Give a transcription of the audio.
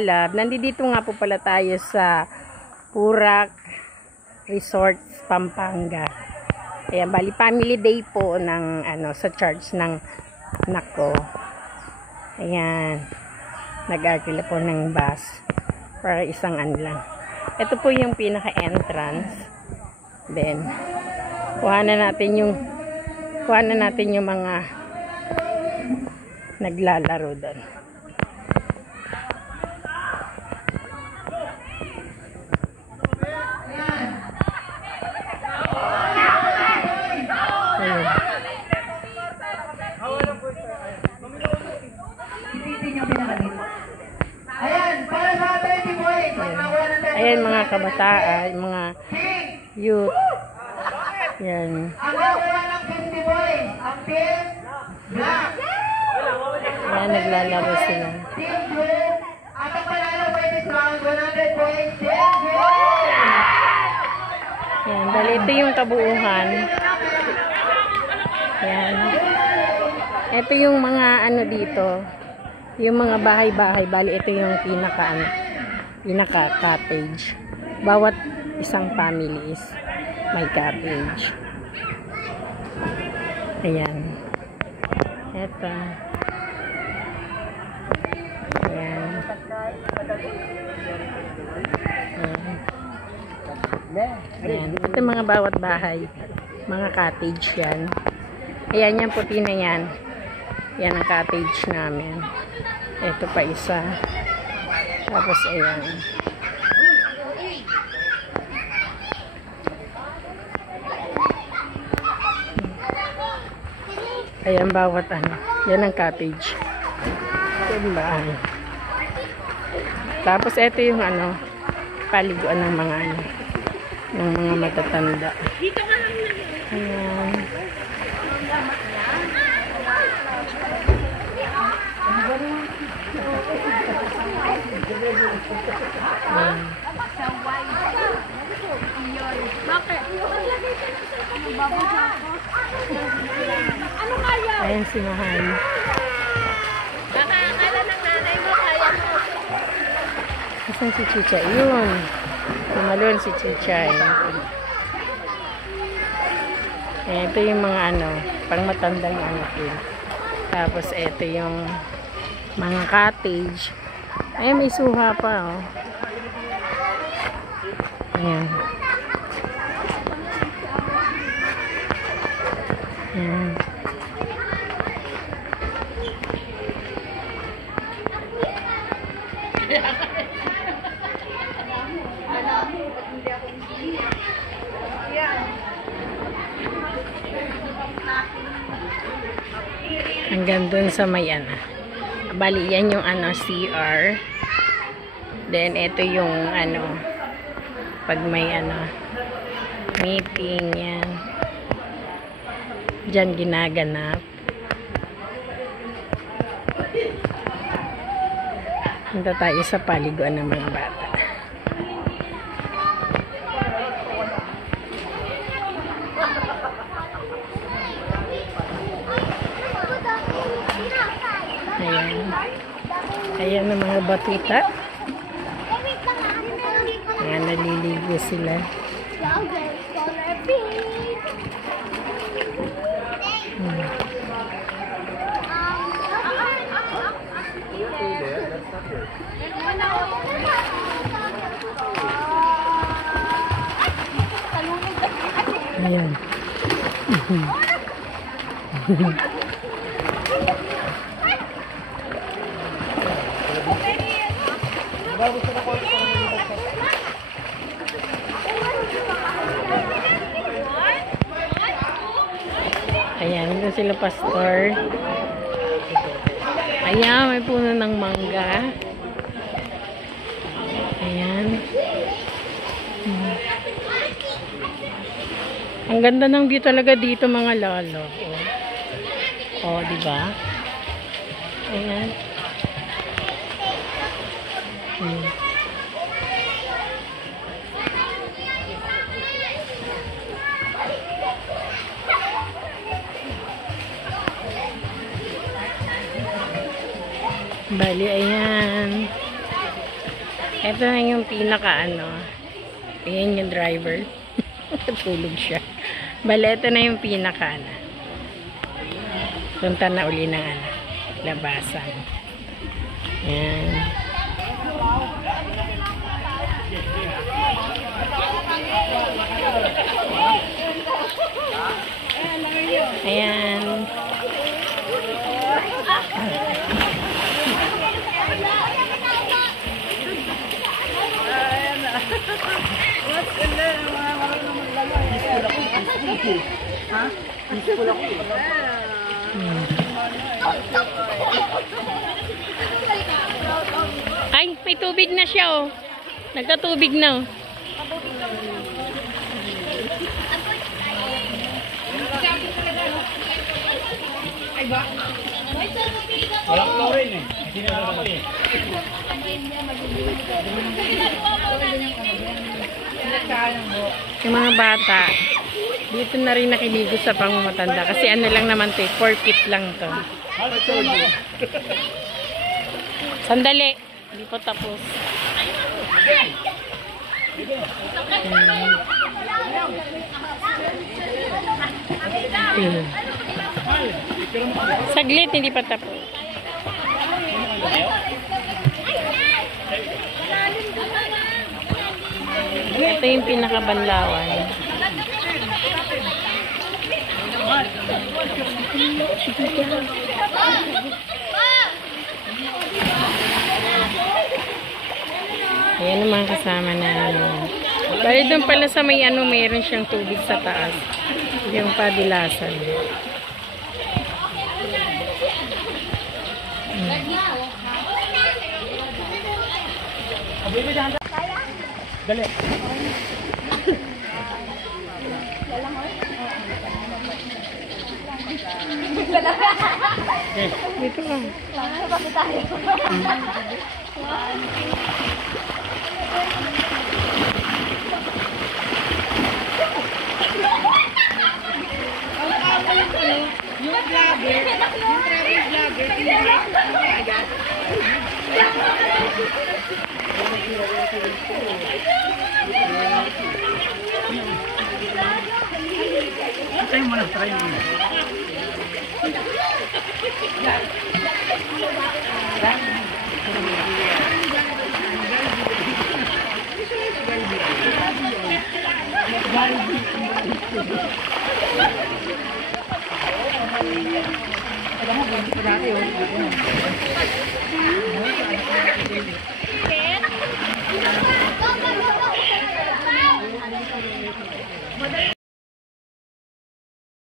Nandito nga po pala tayo sa Purak Resort, Pampanga. Ayan, bali family day po ng sa church ng anak ko. Ayan, nag-arkila po ng bus para isang lang. Ito po yung pinaka-entrance. Then kuhanan natin yung mga naglalaro doon. Ayan mga kabataan, mga youth. Yan. Ayan, naglalaro sila. Ayan, dali ito yung kabuuhan. Ayan. Ito yung mga dito. Yung mga bahay-bahay. Bali, ito yung pinaka-cottage. Bawat isang family is may cottage. Ayan. Ito. Ayan. Ayan. Ito mga bawat bahay. Mga cottage yan. Ayan yung puti na yan. Yan ang cottage namin. Ito pa isa. Tapos ayan. Ayan bawat yan ang cottage. Yan ba? Tapos ito yung paliguan ng mga ng mga matatanda. Ayan. Ayan si Mahal. Nakakala ng nanay mo, kaya mo. Asan si Chicha? Yun. Tumalon si Chicha. Ayan, ito yung mga pang matandang yun. Tapos ito yung mga cottage. Ayan, may suha pa, oh. Ayan. Ayan. Hanggang dun sa may bali yan yung CR. Then ito yung pag may meeting yan dyan ginaganap. Punta tayo sa paliguan ng mga bata. Ayan. Ayan ang mga batita. Ayan, naliligo sila. Ayan. Ayan, ito sila pastor. Ayan, may puno ng mangga. Ayan. Ang ganda ng view talaga dito mga lolo. Oh, di ba? Ayan. Bali, ayan. Ito na yung pinaka ano. Ayan yung driver. Tulog siya. Bale, ito na yung pinaka ano. Punta na uli ng ano, labasan. Ayan. Ayan. Ay, may tubig na siya oh. Nagkatubig na oh. Walang chlorine eh. Hindi na ako eh. Yung mga bata, dito na rin nakiligo sa pangmatanda. Kasi ano lang naman to, 4 feet lang to. Sandali, hindi pa tapos. Saglit, hindi pa tapos. Ito yung pinakabanlawan. Ayan ang mga kasama namin. Bali doon pala sa may ano, mayroon siyang tubig sa taas. Yung padilasan. Dali. Dito ka. Try mo na, try mo na. Alam mo, ganito pa dati.